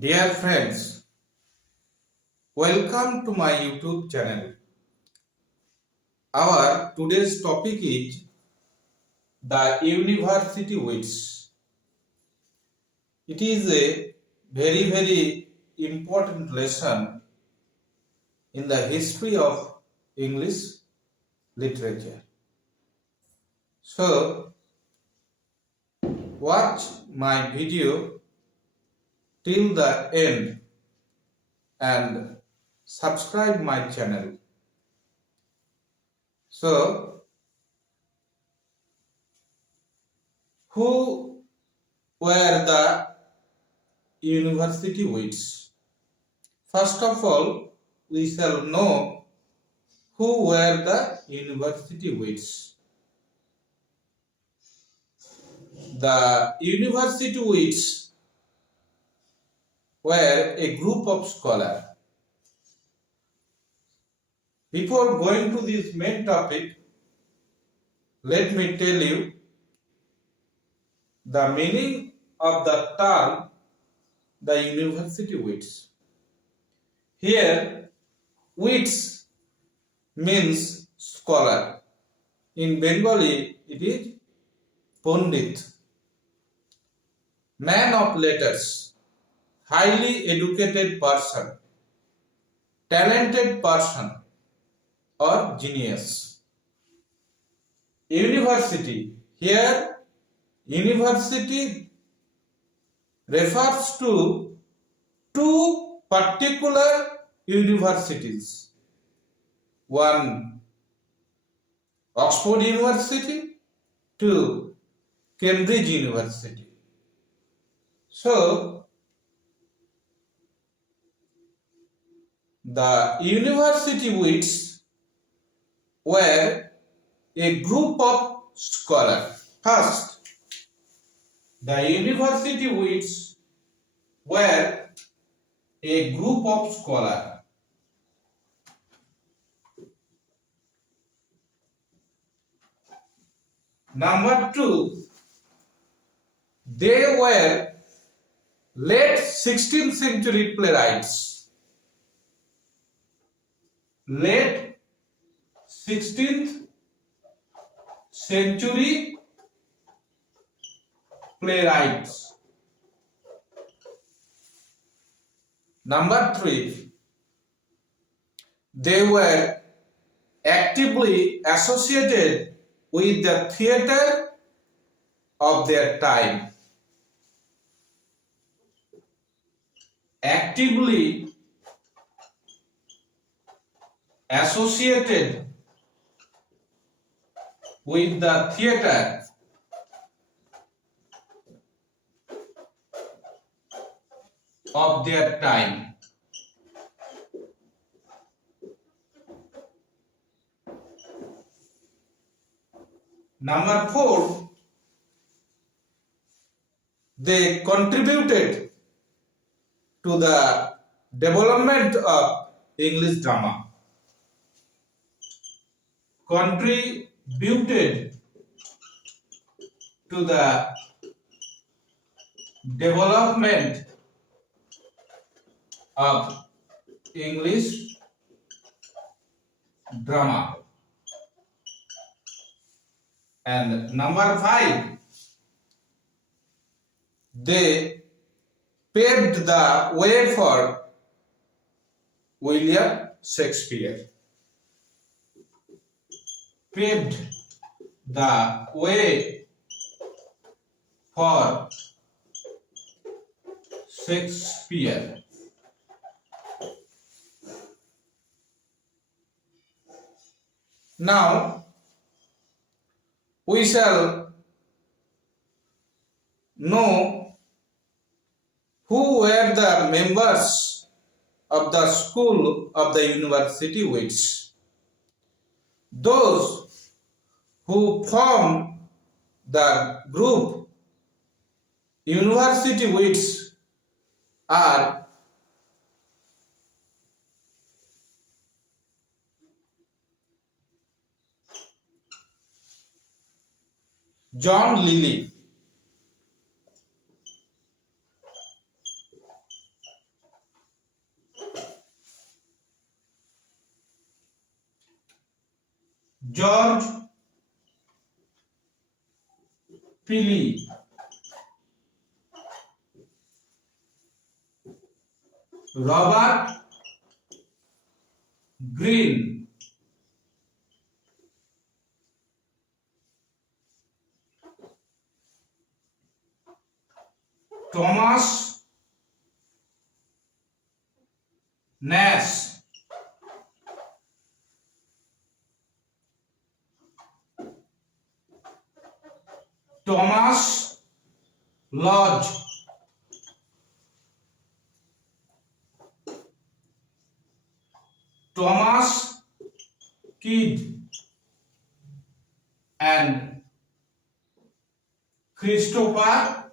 Dear friends, welcome to my YouTube channel. Our today's topic is the University Wits. It is a very important lesson in the history of English literature. So, watch my video till the end and subscribe my channel. So, who were the University Wits? First of all, we shall know who were the University Wits. The University Wits were a group of scholars. Before going to this main topic, let me tell you the meaning of the term the University Wits. Here, wits means scholar. In Bengali, it is Pundit, man of letters, highly educated person, talented person, or genius. University. Here, university refers to two particular universities. One, Oxford University, two, Cambridge University. So, the University Wits were a group of scholars. First, the University Wits were a group of scholars. Number two, they were late 16th century playwrights. Late 16th century playwrights. Number three, they were actively associated with the theatre of their time. Actively associated with the theatre of their time. Number four, they contributed to the development of English drama. Contributed to the development of English drama. And number five, they paved the way for William Shakespeare. Paved the way for Shakespeare. Now, we shall know who were the members of the school of the University Wits. Those who formed the group University Wits are John Lilly, Pili, Robert Greene, Thomas Nash, Thomas Lodge, Thomas Kidd, and Christopher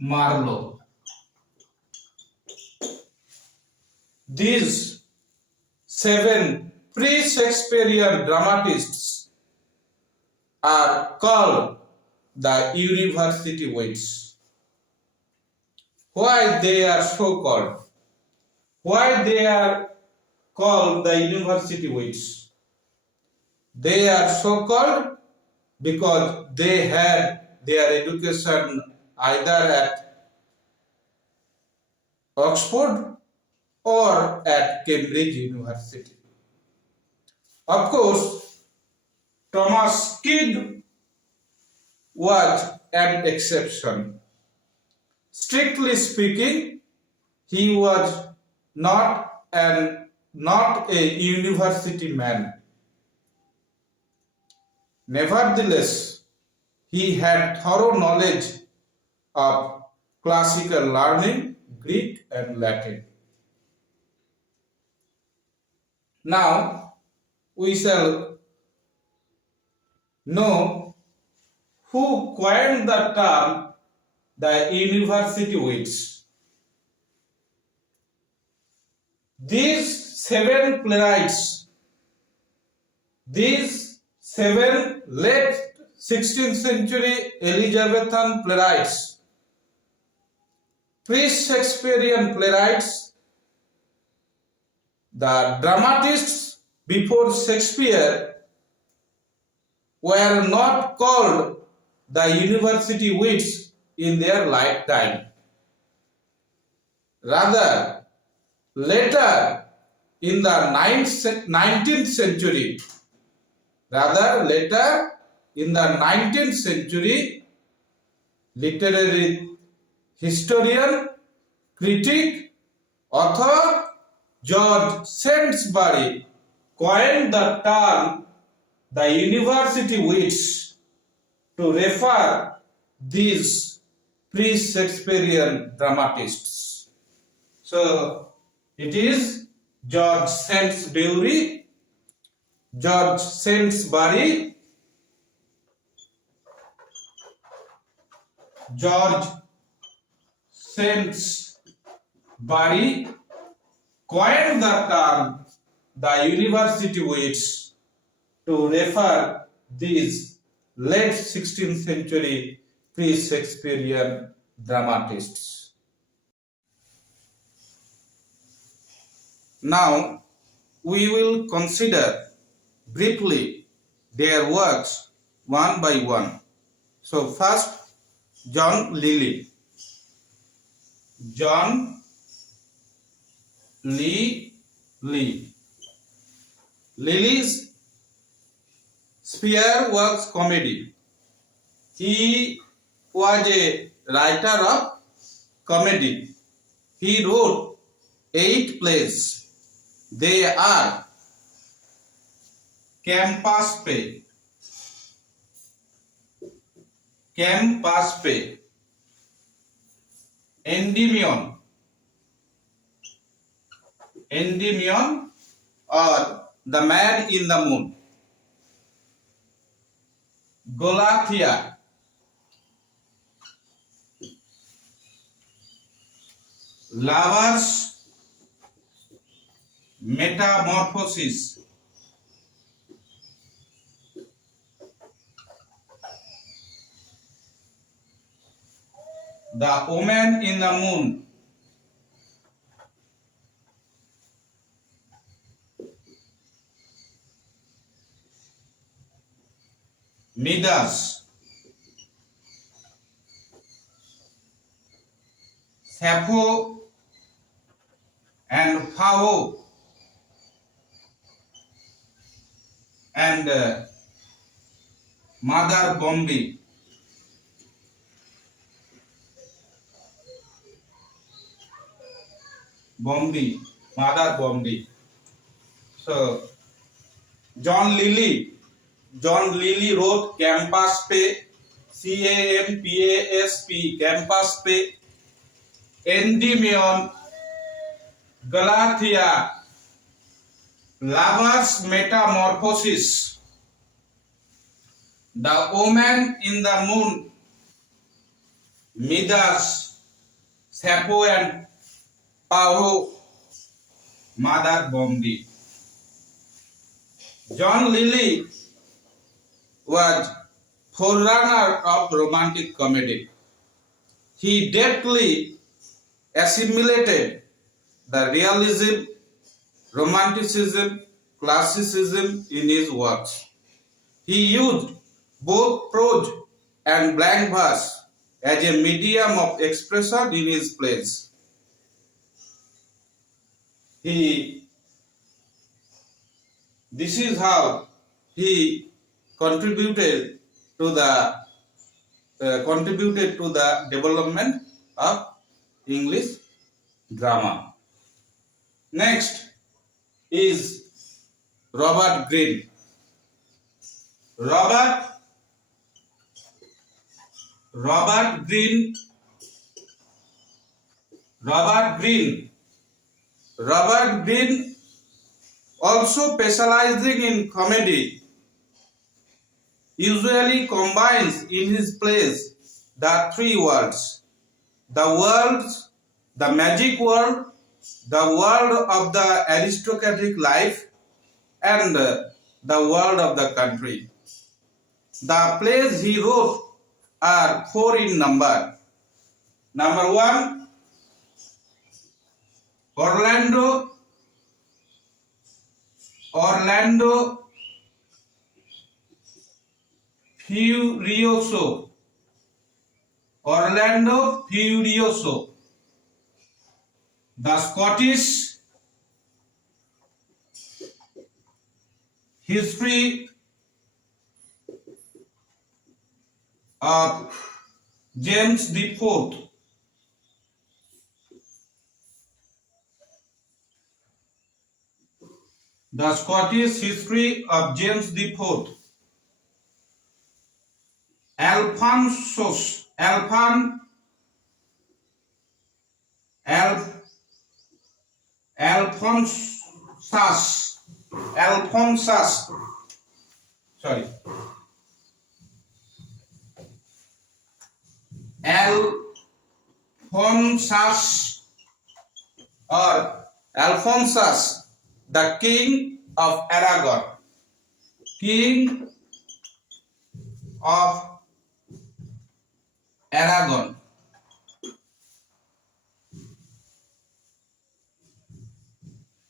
Marlowe. These 7 pre-Shakespearean dramatists are called the University Wits. Why they are so called? Why they are called the University Wits? They are so called because they had their education either at Oxford or at Cambridge University. Of course, Thomas Kidd was an exception. Strictly speaking, he was not a university man. Nevertheless, he had thorough knowledge of classical learning, Greek and Latin. Now, we shall know who coined the term the University Wits. These 7 playwrights, these 7 late 16th century Elizabethan playwrights, pre-Shakespearean playwrights, the dramatists before Shakespeare were not called the University Wits in their lifetime. Rather, later in the 19th century, literary historian, critic, author George Sainsbury coined the term the University Wits to refer these pre-Shakespearean dramatists. So it is George Sainsbury, George Sainsbury coined the term the University Wits to refer these late 16th century pre-Shakespearean dramatists. Now, we will consider briefly their works one by one. So, first, John Lyly. John Lyly. Lyly's Shakespeare works comedy. He was a writer of comedy. He wrote 8 plays. They are Campaspe, Endymion or The Man in the Moon, Galatea, Lovers, Metamorphosis, The Woman in the Moon, Midas, Sappho and Phao, and Mother Bombay. Bombay, Mother Bombay. So John Lilly wrote Campus Pe, Campasp, Campus Pe, Endymion, Galathea, Lovers Metamorphosis, The Woman in the Moon, Midas, Sappho and Phao, Mother Bombay. John Lilly was forerunner of romantic comedy. He deftly assimilated the realism, romanticism, classicism in his works. He used both prose and blank verse as a medium of expression in his plays. This is how he contributed to the development of English drama. Next is Robert Greene. Robert Greene also specializing in comedy usually combines in his plays the three worlds: the magic world, the world of the aristocratic life, and the world of the country. The plays he wrote are four in number. Number one, Orlando Furioso. The Scottish history of James the Fourth. The Scottish history of James the Fourth. Alphonsus, sorry, Alphonsus, the King of Aragon.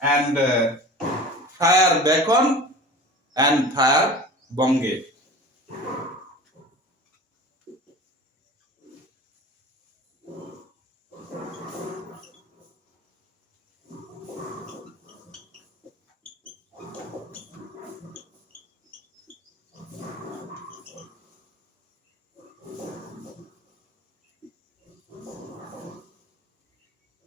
And Friar Bacon and Friar Bungay.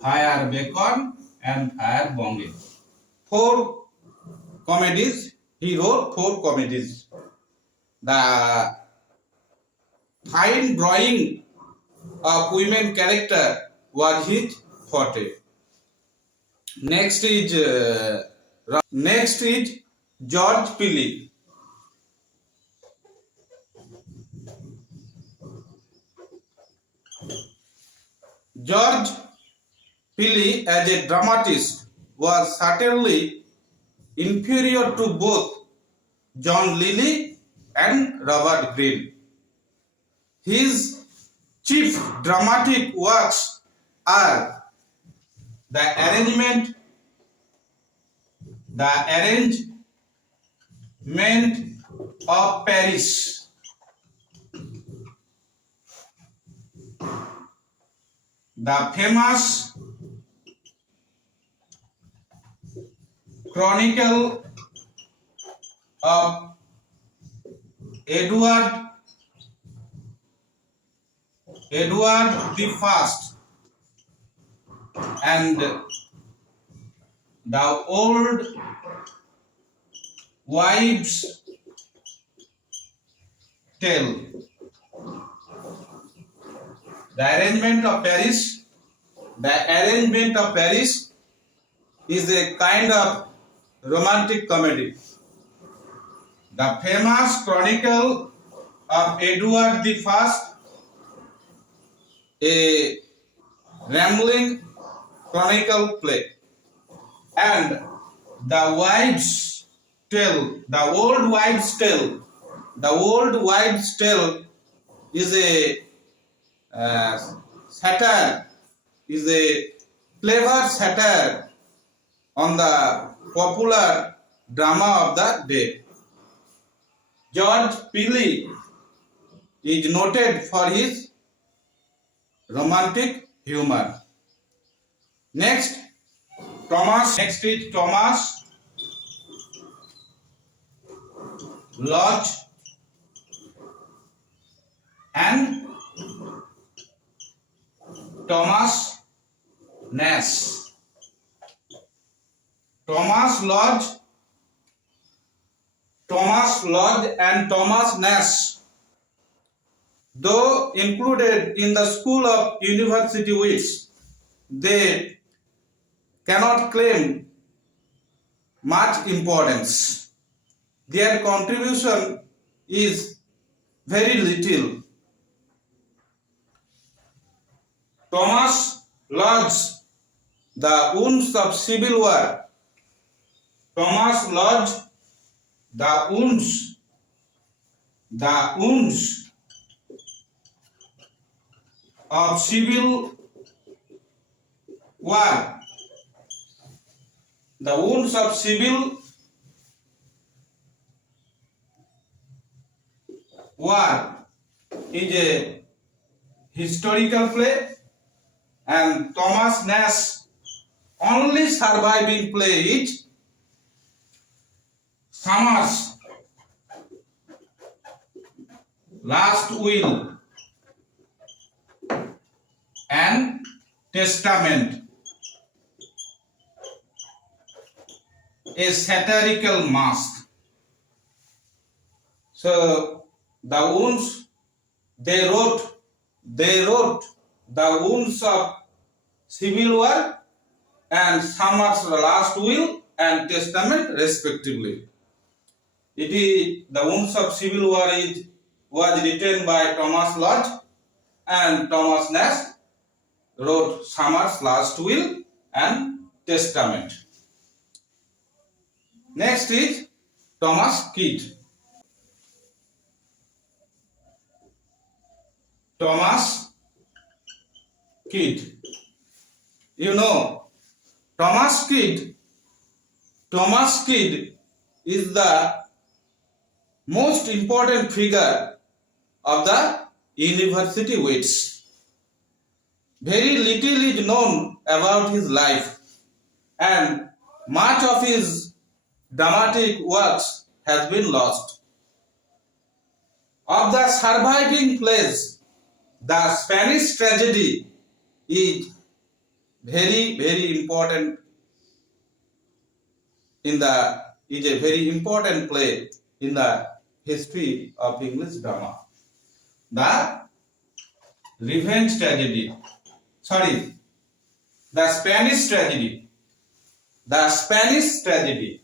Friar Bacon and Friar Bungay. Four comedies. He wrote four comedies. The fine drawing of women character was his forte. Next is George Philip. George Philip as a dramatist was certainly inferior to both John Lilly and Robert Greene. His chief dramatic works are the arrangement of Paris, The famous chronicle of Edward the First and the old wives' tale. The arrangement of Paris is a kind of romantic comedy. The famous chronicle of Edward the First, a rambling chronicle play, and the wives' tale, the old wives' tale. The old wives' tale is a satire, is a clever satire on the popular drama of the day. George Peele is noted for his romantic humor. Next is Thomas Lodge and Thomas Nash. Thomas Lodge and Thomas Nash, though included in the school of University Wits, they cannot claim much importance. Their contribution is very little. Thomas Lodge, The Wounds of Civil War. Thomas Lodge, The Wounds of Civil War. The Wounds of Civil War is a historical play, and Thomas Nash's only surviving play is Summer's Last Will and Testament, a satirical mask. So the wounds they wrote the wounds of Civil War and Summer's Last Will and Testament respectively. It is the wounds of Civil War was written by Thomas Lodge, and Thomas Nash wrote Summer's Last Will and Testament. Next is Thomas Kidd. Thomas Kidd. You know, Thomas Kidd is the most important figure of the University Wits. Very little is known about his life, and much of his dramatic works has been lost. Of the surviving plays, the Spanish tragedy is very, very important is a very important play in the history of English drama. The revenge tragedy. The Spanish tragedy. The Spanish tragedy.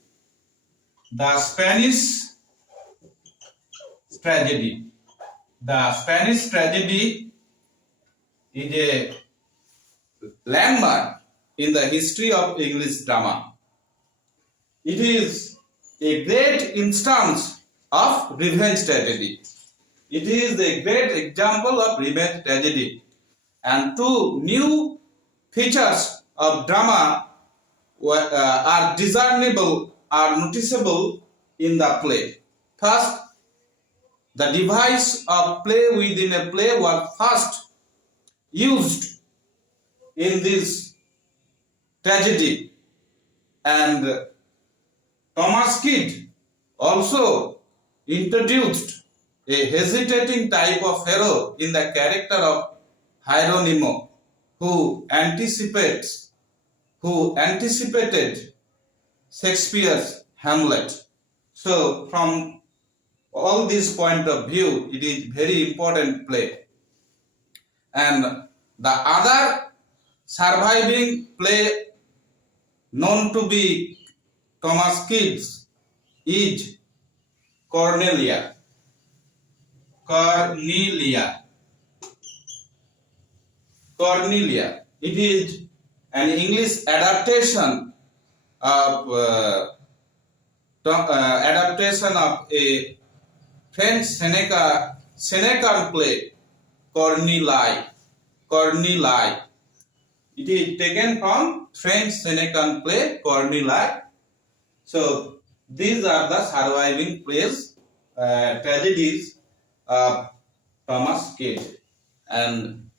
The Spanish tragedy. The Spanish tragedy is a landmark in the history of English drama. It is a great instance of revenge tragedy. It is a great example of revenge tragedy, and two new features of drama are discernible, are noticeable in the play. First, the device of play within a play was first used in this tragedy, and Thomas Kidd also introduced a hesitating type of hero in the character of Hieronymo, who anticipated Shakespeare's Hamlet. So, from all this point of view, it is very important play. And the other surviving play known to be Thomas Kidd's is Cornelia. Cornelia. Cornelia. It is an English adaptation of a French Seneca play, Corneille. Corneille. It is taken from French Seneca play, Corneille. So these are the surviving plays, tragedies of Thomas Kidd, and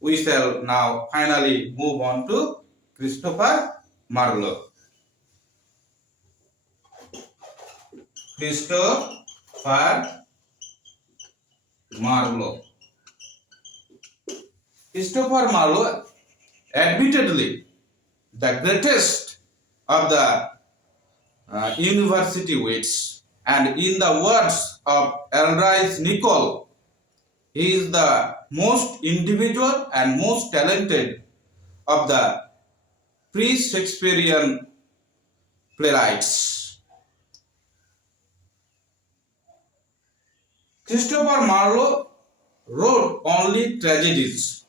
we shall now finally move on to Christopher Marlowe. Christopher Marlowe. Christopher Marlowe, admittedly the greatest of the university wits, and in the words of Eldridge Nicholl, he is the most individual and most talented of the Pre-Shakespearean playwrights. Christopher Marlowe wrote only tragedies.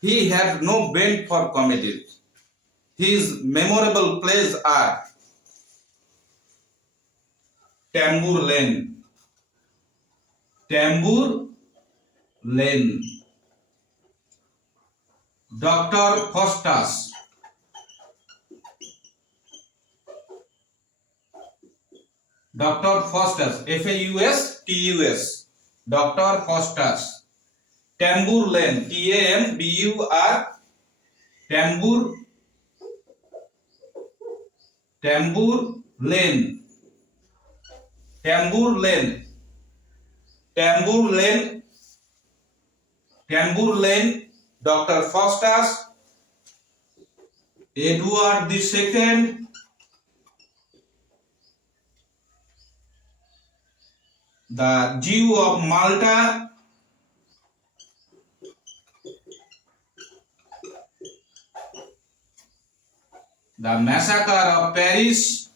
He had no bent for comedies. His memorable plays are Tambour Lane, Dr. Faustus, Faustus, Dr. Faustus, Tambour Lane, Tambur, Tambour Lane, Dr. Faustus, Edward II, the Jew of Malta, the Massacre of Paris,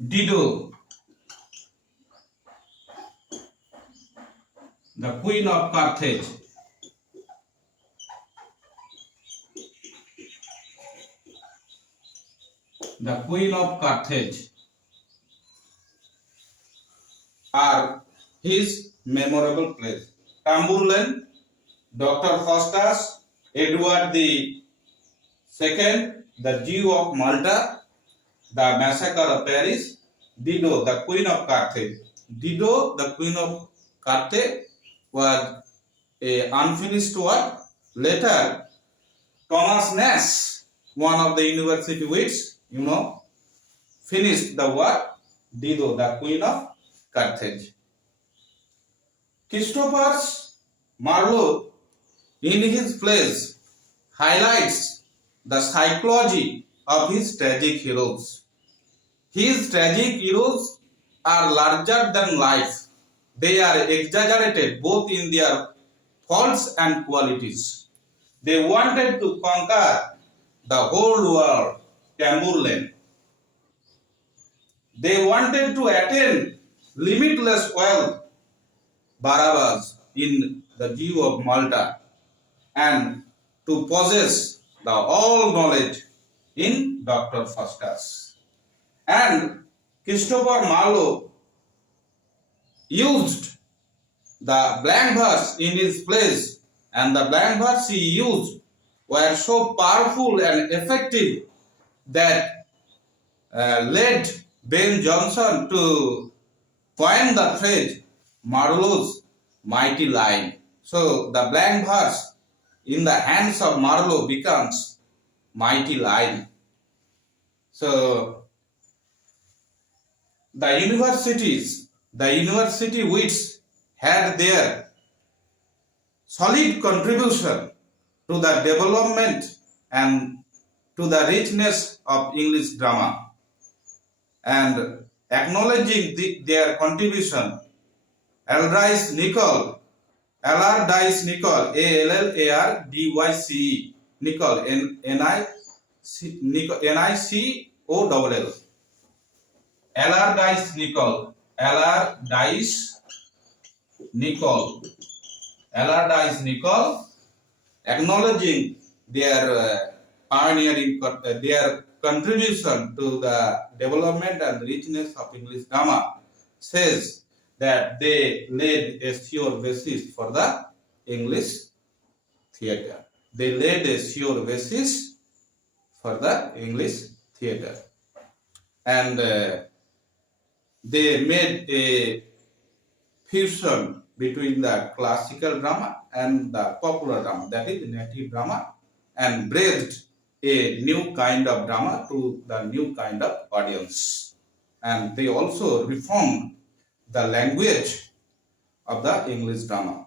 Dido, the Queen of Carthage, are his memorable plays. Tambour Lane, Dr. Faustus, Edward II, the Jew of Malta, the Massacre of Paris, Dido, the Queen of Carthage. Dido, the Queen of Carthage, was a unfinished work. Later, Thomas Nash, one of the university wits, finished the work, Dido, the Queen of Carthage. Christopher Marlowe, in his plays, highlights the psychology of his tragic heroes. His tragic heroes are larger than life. They are exaggerated both in their faults and qualities. They wanted to conquer the whole world, Tambour Lane. They wanted to attain limitless wealth, Barabbas, in the Jew of Malta, and to possess the all knowledge in Dr. Faustus. And Christopher Marlowe used the blank verse in his plays, and the blank verse he used were so powerful and effective that led Ben Jonson to coin the phrase Marlowe's mighty line. So the blank verse in the hands of Marlowe becomes mighty line. So the university wits had their solid contribution to the development and to the richness of English drama. And acknowledging their contribution, Allardyce Nicoll, Allardyce, Nicoll, Nicoll, Allardyce Nicoll, acknowledging their their contribution to the development and richness of English drama, says that they laid a sure basis for the English theatre. They laid a sure basis for the English theatre. And they made a fusion between the classical drama and the popular drama, that is native drama, and breathed a new kind of drama to the new kind of audience. And they also reformed the language of the English drama.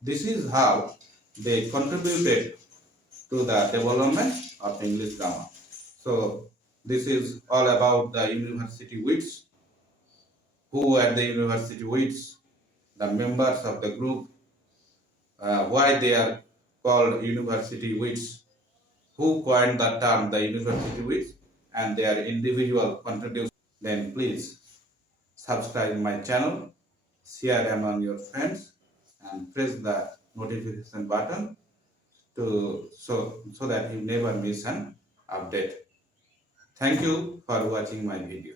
This is how they contributed to the development of English drama. So this is all about the university wits. Who were the university wits? The members of the group, why they are called university wits, who coined the term the university wits, and their individual contributions. Then please subscribe my channel, share among your friends, and press the notification button so that you never miss an update. Thank you for watching my video.